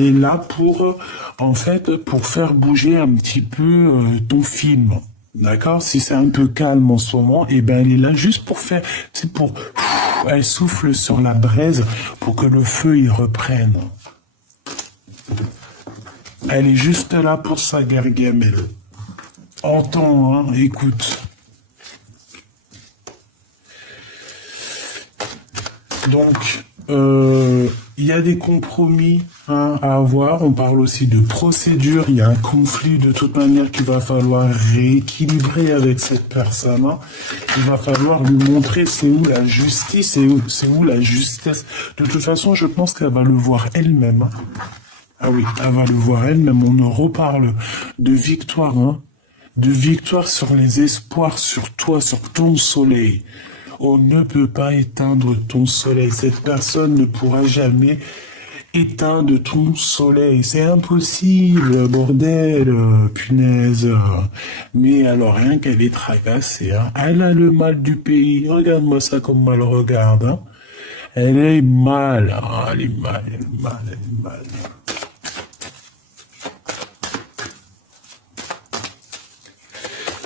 est là pour, en fait, pour faire bouger un petit peu ton film. D'accord? Si c'est un peu calme en ce moment, eh ben, elle est là juste pour faire, c'est pour, elle souffle sur la braise pour que le feu y reprenne. Elle est juste là pour sa gargamelle. Entends, hein, écoute. Donc, il y a des compromis hein, à avoir. On parle aussi de procédure. Il y a un conflit de toute manière qu'il va falloir rééquilibrer avec cette personne. Hein. Il va falloir lui montrer c'est où la justice, c'est où la justesse. De toute façon, je pense qu'elle va le voir elle-même. Hein. Ah oui, elle va le voir elle-même. On en reparle de victoire, hein. De victoire sur les espoirs, sur toi, sur ton soleil. On ne peut pas éteindre ton soleil. Cette personne ne pourra jamais éteindre ton soleil. C'est impossible, bordel, punaise. Mais alors, rien qu'elle est tracassée. Hein. Elle a le mal du pays. Regarde-moi ça comme elle regarde. Hein. Elle est mal. Hein. Elle est mal, elle est mal, elle est mal.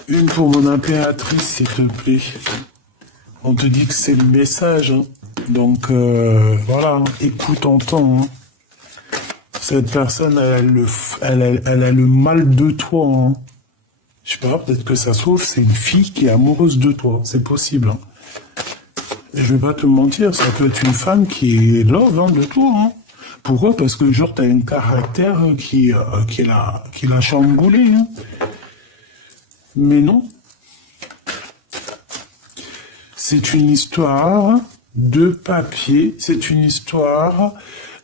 Une pour mon impératrice, s'il te plaît. On te dit que c'est le message. Hein. Donc, voilà. Écoute, entends. Hein. Cette personne, elle a le mal de toi. Hein. Je sais pas, peut-être que ça se trouve, c'est une fille qui est amoureuse de toi. C'est possible. Hein. Et je vais pas te mentir, ça peut être une femme qui est love hein, de toi. Hein. Pourquoi? Parce que genre, t'as un caractère qui l'a chamboulé. Hein. Mais non. C'est une histoire de papier, c'est une histoire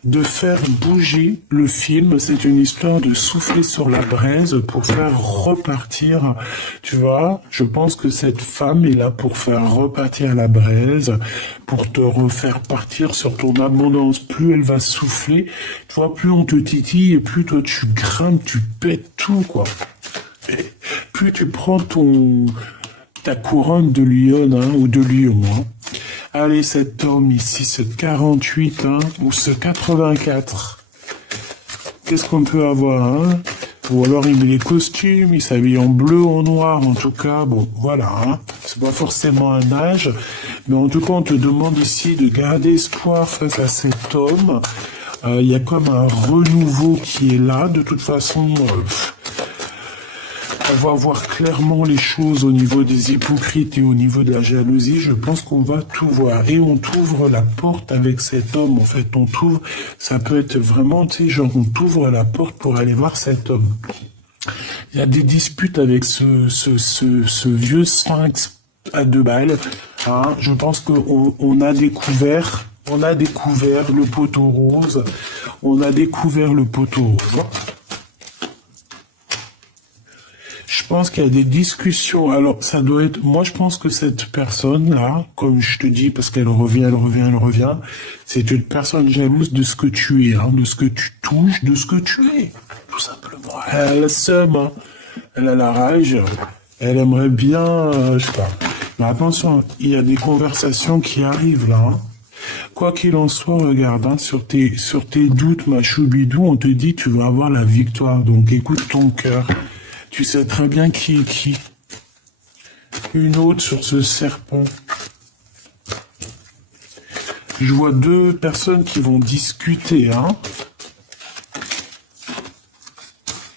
de faire bouger le film, c'est une histoire de souffler sur la braise pour faire repartir, tu vois, je pense que cette femme est là pour faire repartir la braise, pour te refaire partir sur ton abondance. Plus elle va souffler, tu vois, plus on te titille et plus toi tu grimpes, tu pètes tout, quoi. Et plus tu prends ta couronne de lion hein, ou de lion. Hein. Allez, cet homme ici, ce 48 hein, ou ce 84. Qu'est-ce qu'on peut avoir hein? Ou alors il met les costumes, il s'habille en bleu, en noir, en tout cas. Bon, voilà. Hein. C'est pas forcément un âge. Mais en tout cas, on te demande ici de garder espoir face à cet homme. Il y a comme un renouveau qui est là. De toute façon... on va voir clairement les choses au niveau des hypocrites et au niveau de la jalousie. Je pense qu'on va tout voir. Et on t'ouvre la porte avec cet homme. En fait, on t'ouvre, ça peut être vraiment, tu sais, genre, on t'ouvre la porte pour aller voir cet homme. Il y a des disputes avec ce vieux sphinx à 2 balles. Hein. Je pense qu'on a découvert le poteau rose. On a découvert le poteau rose. Je pense qu'il y a des discussions. Alors, ça doit être... Moi, je pense que cette personne-là, comme je te dis, parce qu'elle revient, c'est une personne jalouse de ce que tu es, hein, de ce que tu touches, de ce que tu es. Tout simplement. Elle a le seum, hein. Elle a la rage. Elle aimerait bien... je sais pas. Mais attention, il y a des conversations qui arrivent, là. Hein. Quoi qu'il en soit, regarde, hein, sur tes doutes, ma choubidou, on te dit tu vas avoir la victoire. Donc, écoute ton cœur. Tu sais très bien qui est qui. Une autre sur ce serpent. Je vois 2 personnes qui vont discuter, hein.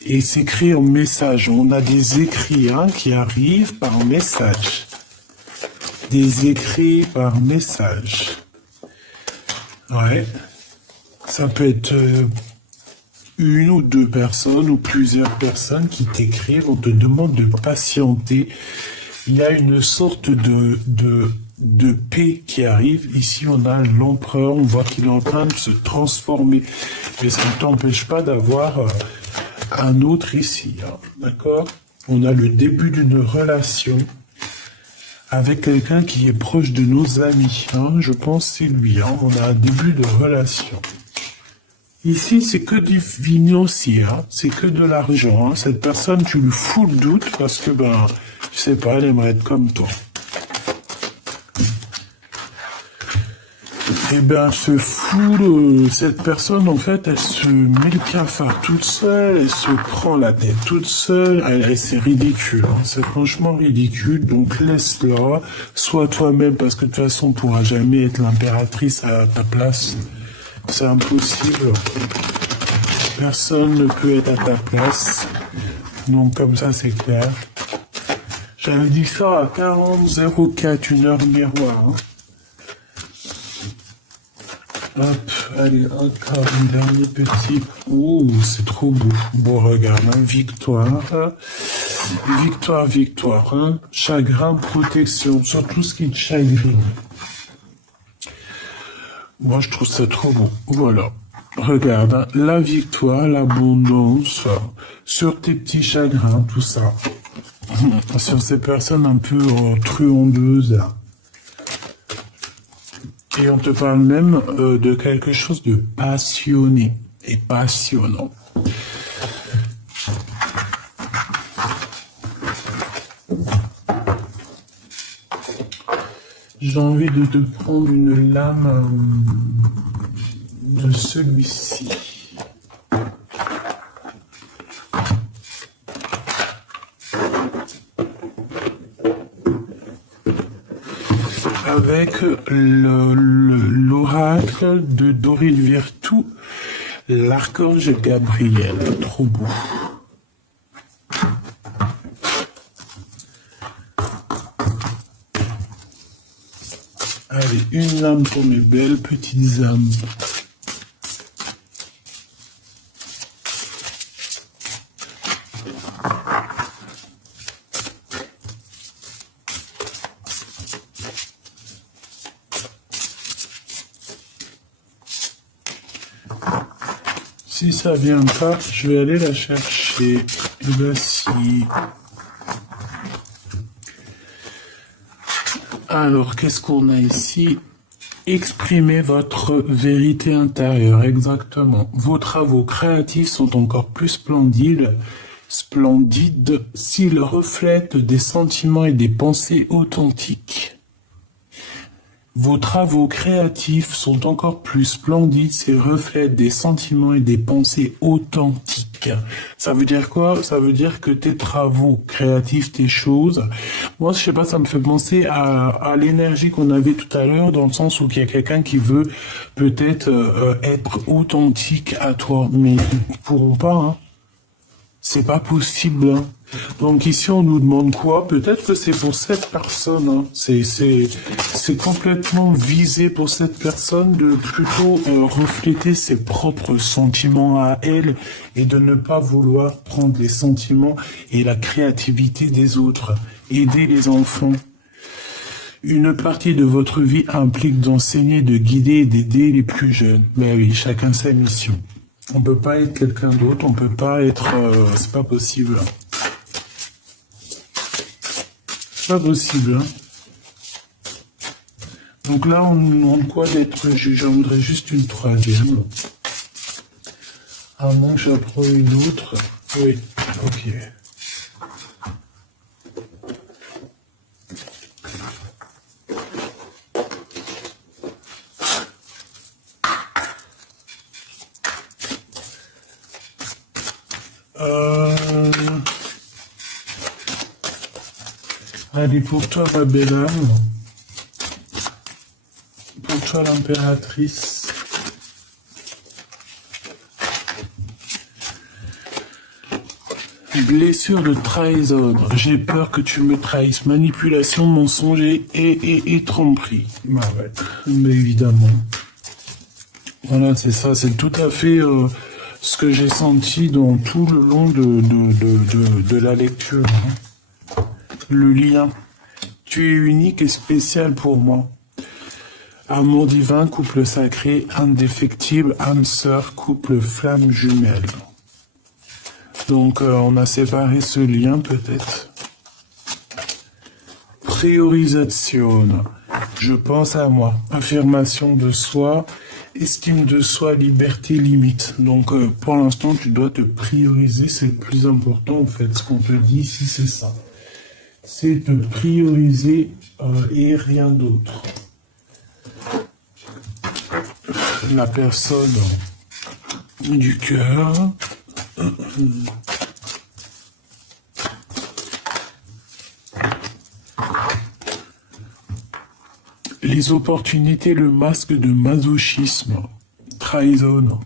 Et s'écrit en message. On a des écrits, hein, qui arrivent par message. Des écrits par message. Ouais. Ça peut être... une ou 2 personnes ou plusieurs personnes qui t'écrivent, on te demande de patienter. Il y a une sorte de paix qui arrive. Ici, on a l'empereur, on voit qu'il est en train de se transformer. Mais ça ne t'empêche pas d'avoir un autre ici. Hein, d'accord? On a le début d'une relation avec quelqu'un qui est proche de nos amis. Hein, je pense que c'est lui. Hein, on a un début de relation. Ici, c'est que du financier, hein. C'est que de l'argent. Hein. Cette personne, tu lui fous le doute parce que, ben, je sais pas, elle aimerait être comme toi. Et ben, cette personne, en fait, elle se met le cafard toute seule, elle se prend la tête toute seule, c'est ridicule, hein. C'est franchement ridicule, donc laisse-la, sois toi-même, parce que de toute façon, on pourra jamais être l'impératrice à ta place. C'est impossible. personne ne peut être à ta place. Donc comme ça c'est clair. J'avais dit ça à 40,04, une heure miroir. Hein. Hop, allez, encore un dernier petit. Ouh, c'est trop beau. Bon, regarde, hein, victoire. Victoire, victoire. Hein. Chagrin, protection, sur tout ce qui te chagrine. Moi, je trouve ça trop beau. Voilà. Regarde, hein, la victoire, l'abondance, sur tes petits chagrins, tout ça. Sur ces personnes un peu truandeuses, là. Et on te parle même de quelque chose de passionné et passionnant. J'ai envie de te prendre une lame de celui-ci. Avec l'oracle de Doril Virtou, l'archange Gabriel. Trop beau. Allez, une lame pour mes belles petites âmes. Si ça vient pas, je vais aller la chercher. Et ben si. Alors, qu'est-ce qu'on a ici? Exprimez votre vérité intérieure, exactement. Vos travaux créatifs sont encore plus splendides s'ils reflètent des sentiments et des pensées authentiques. Vos travaux créatifs sont encore plus splendides s'ils reflètent des sentiments et des pensées authentiques. Ça veut dire quoi? Ça veut dire que tes travaux créatifs, tes choses, moi je sais pas, ça me fait penser à l'énergie qu'on avait tout à l'heure, dans le sens où il y a quelqu'un qui veut peut-être être authentique à toi, mais ils pourront pas, hein. C'est pas possible, hein. Donc ici on nous demande quoi? Peut-être que c'est pour cette personne, hein. C'est complètement visé pour cette personne de plutôt refléter ses propres sentiments à elle et de ne pas vouloir prendre les sentiments et la créativité des autres. Aider les enfants. Une partie de votre vie implique d'enseigner, de guider et d'aider les plus jeunes. Ben oui, chacun sa mission. On peut pas être quelqu'un d'autre, on peut pas être... c'est pas possible. C'est pas possible. Hein. Donc là, on nous demande quoi d'être juge? J'en voudrais juste une troisième. À moins que j'apprends une autre. Oui, ok. Allez, pour toi, ma belle âme. Pour toi, l'impératrice. Blessure de trahison. J'ai peur que tu me trahisses. Manipulation, mensonge et tromperie. Bah ouais, mais évidemment. Voilà, c'est ça. C'est tout à fait ce que j'ai senti dans tout le long de la lecture. Hein. Le lien. Tu es unique et spécial pour moi. Amour divin, couple sacré, indéfectible, âme sœur, couple flamme jumelle. Donc on a séparé ce lien peut-être. Priorisation. Je pense à moi. Affirmation de soi, estime de soi, liberté, limite. Donc pour l'instant tu dois te prioriser, c'est le plus important en fait. Ce qu'on te dit ici c'est ça. C'est te prioriser et rien d'autre. La personne du cœur. Les opportunités, le masque de masochisme. Trahison.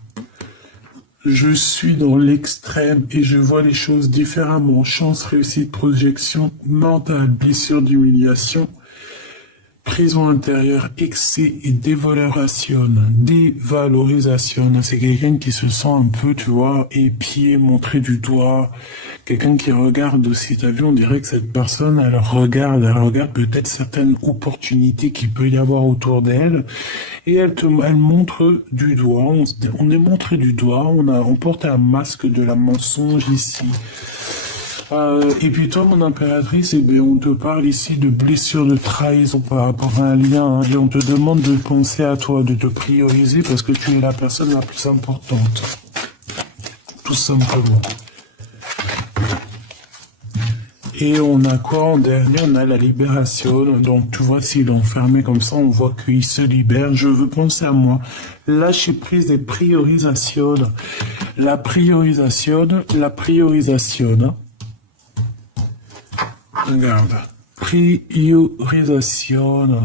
Je suis dans l'extrême et je vois les choses différemment. Chance, réussite, projection mentale, blessure d'humiliation, prison intérieure, excès et dévalorisation. Dévalorisation, c'est quelqu'un qui se sent un peu, tu vois, épié, montré du doigt. Quelqu'un qui regarde aussi, t'as vu, on dirait que cette personne, elle regarde peut-être certaines opportunités qu'il peut y avoir autour d'elle, et elle montre du doigt, on est montré du doigt, on porte un masque de la mensonge ici. Et puis toi, mon impératrice, eh bien, on te parle ici de blessure, de trahison par rapport à un lien, hein, et on te demande de penser à toi, de te prioriser parce que tu es la personne la plus importante. Tout simplement. Et on a quoi en dernier? On a la libération. Donc, tu vois, s'il est enfermé comme ça, on voit qu'il se libère. Je veux penser à moi. Lâcher prise et priorisation. La priorisation. Regarde. Priorisation.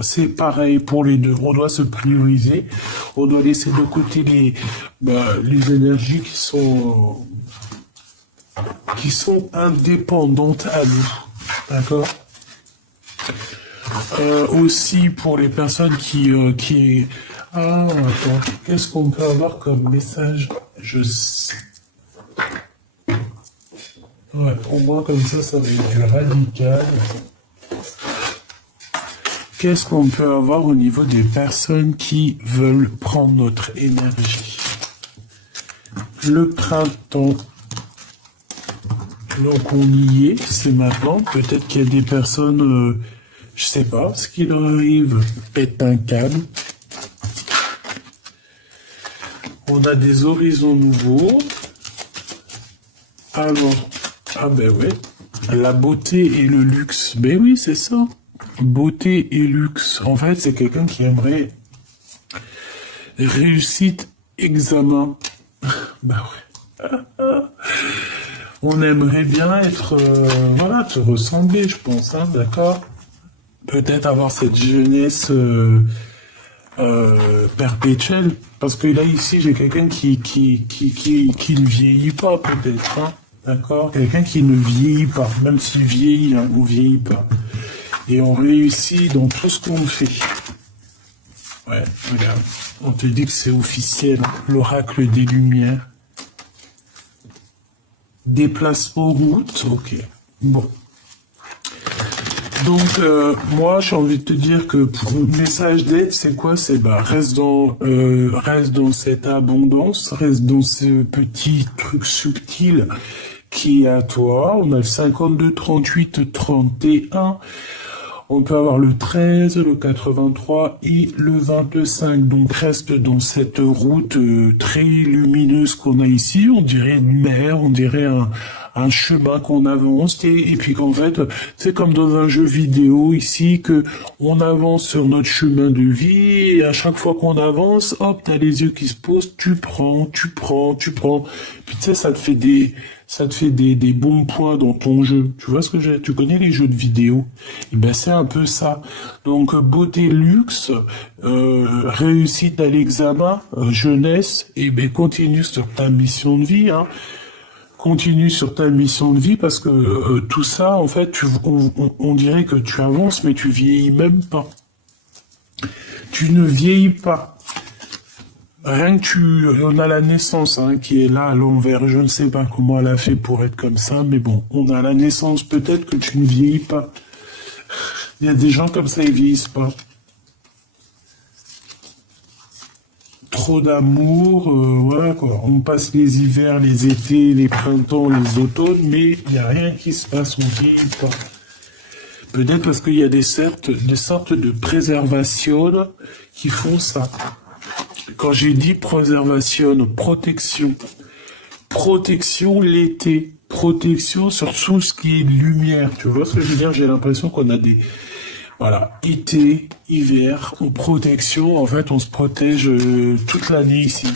C'est pareil pour les deux. On doit se prioriser. On doit laisser de côté les énergies qui sont indépendantes à nous. D'accord? Aussi pour les personnes qui... Ah, attends. Qu'est-ce qu'on peut avoir comme message? Je sais. Ouais, au moins comme ça va être du radical. Qu'est-ce qu'on peut avoir au niveau des personnes qui veulent prendre notre énergie? Le printemps. Donc on y est, c'est maintenant. Peut-être qu'il y a des personnes, je sais pas, ce qui leur arrive, pète un câble. On a des horizons nouveaux. Alors, ah ben ouais, la beauté et le luxe. Ben oui, c'est ça. Beauté et luxe. En fait, c'est quelqu'un qui aimerait réussite, examen. Ben ouais. On aimerait bien être, voilà, te ressembler, je pense, hein, d'accord? Peut-être avoir cette jeunesse perpétuelle, parce que là, ici, j'ai quelqu'un qui ne vieillit pas, peut-être, hein, d'accord? Quelqu'un qui ne vieillit pas, même s'il vieillit, hein, on vieillit pas. Et on réussit dans tout ce qu'on fait. Ouais, regarde, on te dit que c'est officiel, hein, l'oracle des Lumières. Déplacement route, ok. Bon. Donc, moi, j'ai envie de te dire que pour le message d'aide, c'est quoi? C'est reste dans cette abondance, reste dans ce petit truc subtil qui est à toi. On a le 52, 38, 31. On peut avoir le 13, le 83 et le 25. Donc reste dans cette route très lumineuse qu'on a ici. On dirait une mer, on dirait un chemin qu'on avance. Et puis qu'en fait, c'est comme dans un jeu vidéo ici, que on avance sur notre chemin de vie. Et à chaque fois qu'on avance, hop, t'as les yeux qui se posent. Tu prends. Puis tu sais, ça te fait des bons points dans ton jeu. Tu vois ce que tu connais les jeux de vidéo? Et ben c'est un peu ça. Donc beauté, luxe, réussite à l'examen, jeunesse, et ben continue sur ta mission de vie, hein. Continue sur ta mission de vie parce que tout ça, en fait, on dirait que tu avances, mais tu vieillis même pas. Tu ne vieillis pas. Rien que on a la naissance hein, qui est là à l'envers. Je ne sais pas comment elle a fait pour être comme ça, mais bon, on a la naissance. Peut-être que tu ne vieillis pas. Il y a des gens comme ça, ils vieillissent pas. Trop d'amour, voilà quoi. On passe les hivers, les étés, les printemps, les automnes, mais il n'y a rien qui se passe, on vieillit pas. Peut-être parce qu'il y a des sortes de préservation qui font ça. Quand j'ai dit préservation, protection l'été, protection sur tout ce qui est lumière. Tu vois ce que je veux dire? J'ai l'impression qu'on a des... Voilà, été, hiver, en protection, en fait, on se protège toute l'année ici.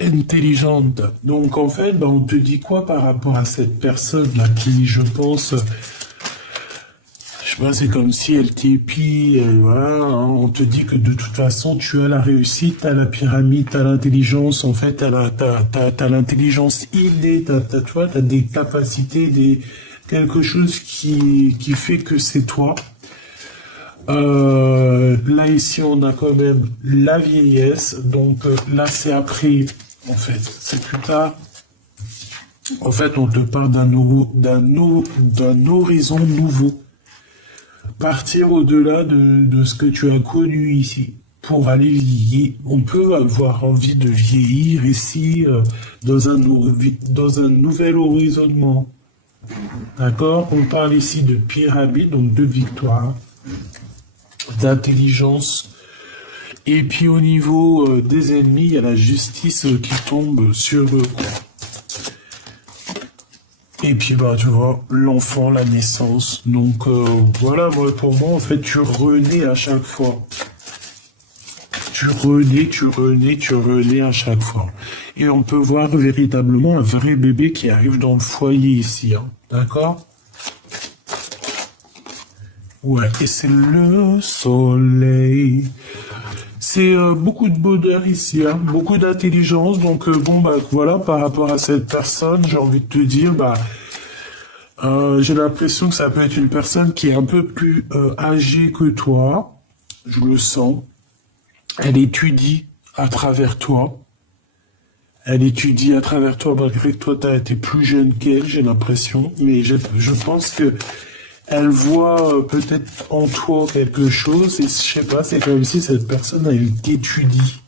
Intelligente. Donc, en fait, on te dit quoi par rapport à cette personne-là qui, je Tu vois, c'est comme si elle t'épie, voilà, hein, on te dit que de toute façon, tu as la réussite, t'as la pyramide, t'as l'intelligence, en fait, t'as l'intelligence innée, tu vois, t'as des capacités, quelque chose qui fait que c'est toi. Là, ici, on a quand même la vieillesse, donc là, c'est après, en fait, c'est plus tard. En fait, on te parle d'un horizon nouveau. Partir au-delà de ce que tu as connu ici pour aller vieillir. On peut avoir envie de vieillir ici dans un nouvel horizonnement. D'accord? On parle ici de pyramide, donc de victoire, d'intelligence. Et puis au niveau des ennemis, il y a la justice qui tombe sur eux. Et puis bah tu vois, l'enfant, la naissance. Donc voilà, moi pour moi en fait tu renais à chaque fois. Tu renais à chaque fois. Et on peut voir véritablement un vrai bébé qui arrive dans le foyer ici, hein. D'accord? Ouais, et c'est le soleil. C'est beaucoup de bonheur ici, hein, beaucoup d'intelligence. Donc bon bah voilà, par rapport à cette personne, j'ai envie de te dire, bah j'ai l'impression que ça peut être une personne qui est un peu plus âgée que toi. Je le sens. Elle étudie à travers toi. Elle étudie à travers toi, malgré que toi t'as été plus jeune qu'elle, j'ai l'impression. Mais je pense que elle voit peut-être en toi quelque chose, et je sais pas, c'est comme si cette personne, elle t'étudie.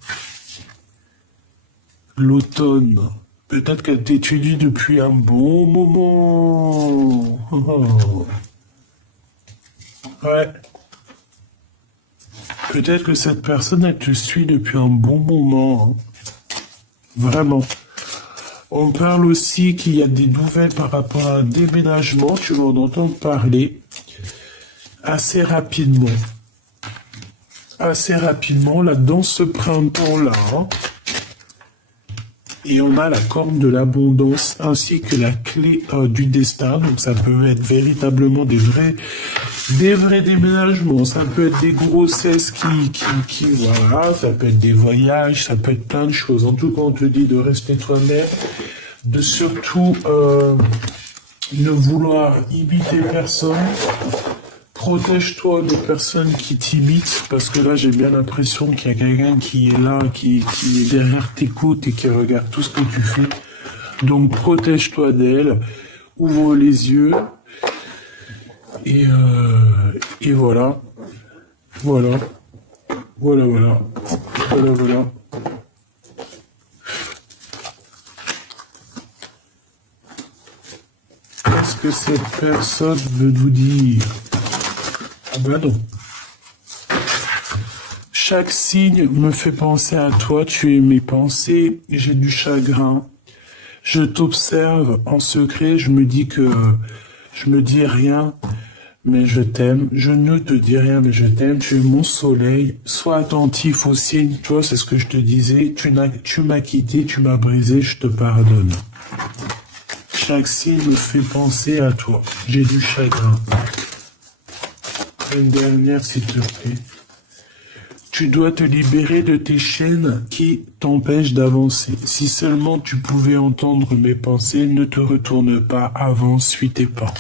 L'automne. Peut-être qu'elle t'étudie depuis un bon moment. Ouais. Peut-être que cette personne, elle te suit depuis un bon moment, hein. Vraiment. On parle aussi qu'il y a des nouvelles par rapport à un déménagement. Tu vas en entendre parler assez rapidement. Assez rapidement, là, dans ce printemps-là. Hein. Et on a la corne de l'abondance ainsi que la clé du destin. Donc ça peut être véritablement des vrais déménagements. Ça peut être des grossesses voilà, ça peut être des voyages, ça peut être plein de choses. En tout cas, on te dit de rester toi-même, de surtout ne vouloir imiter personne. Protège-toi de personnes qui t'imitent, parce que là, j'ai bien l'impression qu'il y a quelqu'un qui est là, qui est derrière tes côtes et qui regarde tout ce que tu fais. Donc, protège-toi d'elle, ouvre les yeux, et voilà. Voilà. Voilà, voilà. Voilà, voilà. Qu'est-ce que cette personne veut nous dire? Ah ben non. Chaque signe me fait penser à toi, tu es mes pensées, j'ai du chagrin. Je t'observe en secret, je me dis rien, mais je t'aime. Je ne te dis rien, mais je t'aime. Tu es mon soleil. Sois attentif aux signes. Tu vois, c'est ce que je te disais. Tu m'as quitté, tu m'as brisé, je te pardonne. Chaque signe me fait penser à toi. J'ai du chagrin. Une dernière, s'il te plaît. Tu dois te libérer de tes chaînes qui t'empêchent d'avancer. Si seulement tu pouvais entendre mes pensées, ne te retourne pas, avance, suis tes pas.